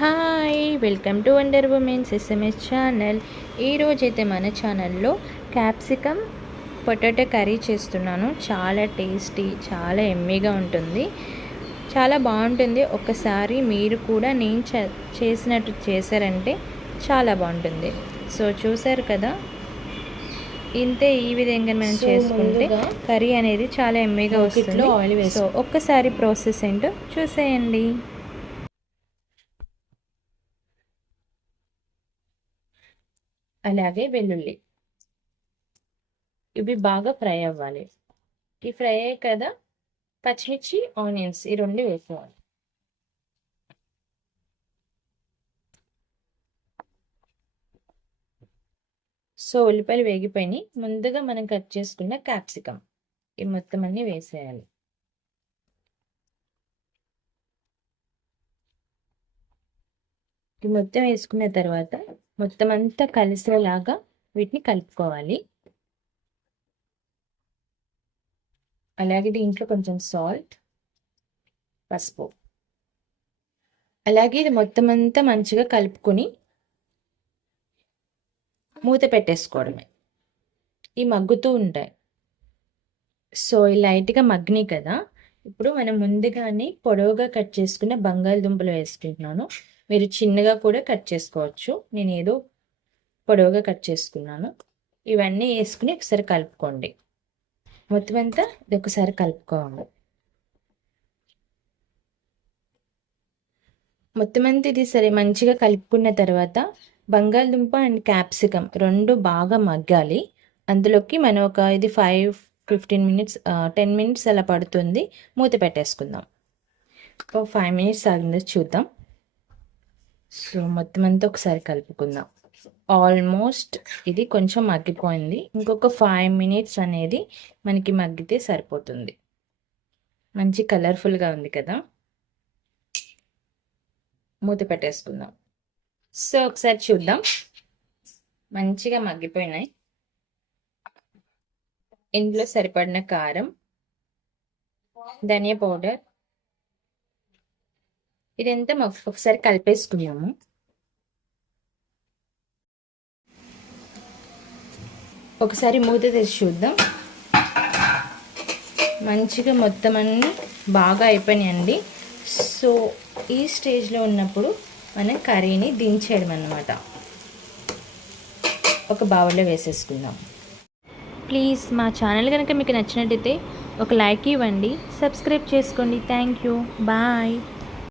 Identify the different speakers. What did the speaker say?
Speaker 1: Hi welcome to wonder womens SMS channel. ఈరోజైతే మన ఛానల్లో క్యాప్సికమ్ పొటాటో కర్రీ చేస్తున్నాను. చాలా టేస్టీ చాలా ఎమ్మీగా ఉంటుంది. చాలా బాగుంటుంది. ఒకసారి మీరు కూడా నేను చేసినట్టు చేశారంటే చాలా బాగుంటుంది. సో చూసారు కదా? ఇంతే ఈ విధంగా మనం చేసుకుంటే కర్రీ అనేది చాలా ఎమ్మీగా వస్తుంది. సో ఒక్కసారి ప్రాసెస్ ఏంటో చూసేయండి.
Speaker 2: అలాగే వెల్లుల్లి. ఇవి బాగా ఫ్రై అవ్వాలి. ఈ ఫ్రై అయ్యాయి కదా పచ్చిమిర్చి ఆనియన్స్ ఈ రెండు వేసుకోవాలి. సో ఉల్లిపాయలు వేగిపోయినాయి. ముందుగా మనం కట్ చేసుకున్న క్యాప్సికమ్. ఈ మొత్తం అన్ని వేసేయాలి. ఈ మొత్తం వేసుకున్న తర్వాత మొత్తం అంతా కలిసేలాగా వీటిని కలుపుకోవాలి. అలాగే దీంట్లో కొంచెం సాల్ట్ పసుపు. అలాగే ఇది మొత్తం అంతా మంచిగా కలుపుకొని మూత పెట్టేసుకోవడమే. ఈ మగ్గుతూ ఉంటాయి. సో ఈ లైట్గా మగ్గినాయి కదా. ఇప్పుడు మనం ముందుగానే పొడవుగా కట్ చేసుకున్న బంగాళదుంపలు వేసుకుంటున్నాను. మీరు చిన్నగా కూడా కట్ చేసుకోవచ్చు. నేను ఏదో పొడవుగా కట్ చేసుకున్నాను. ఇవన్నీ వేసుకుని ఒకసారి కలుపుకోండి. మొత్తం అంతా ఇది ఒకసారి కలుపుకోవాలి. మొత్తం అంతా ఇది సరే మంచిగా కలుపుకున్న తర్వాత బంగాళదుంప అండ్ క్యాప్సికమ్ రెండు బాగా మగ్గాలి. అందులోకి మనం ఒక ఇది five fifteen minutes ten minutes అలా పడుతుంది. మూత పెట్టేసుకుందాం. ఒక ఫైవ్ మినిట్స్ ఆగిందో చూద్దాం. సో మొత్తం అంతా ఒకసారి కలుపుకుందాం. ఆల్మోస్ట్ ఇది కొంచెం మగ్గిపోయింది. ఇంకొక ఫైవ్ మినిట్స్ అనేది మనకి మగ్గితే సరిపోతుంది. మంచి కలర్ఫుల్గా ఉంది కదా? మూత పెట్టేసుకుందాం. సో ఒకసారి చూద్దాం. మంచిగా మగ్గిపోయినాయి. ఇందులో సరిపడిన కారం ధనియా పౌడర్ ఇదంతా ఒకసారి కలిపేసుకున్నాము ఒకసారి మూత తెచ్చి చూద్దాం. మంచిగా మొత్తం అన్నీ బాగా అయిపోయినాయండి. సో ఈ స్టేజ్లో ఉన్నప్పుడు మనం కర్రీని దించేయడం అన్నమాట. ఒక బౌల్లో వేసేసుకుందాం.
Speaker 1: ప్లీజ్ మా ఛానల్ కనుక మీకు నచ్చినట్టయితే ఒక లైక్ ఇవ్వండి. సబ్స్క్రైబ్ చేసుకోండి. Thank you. బాయ్.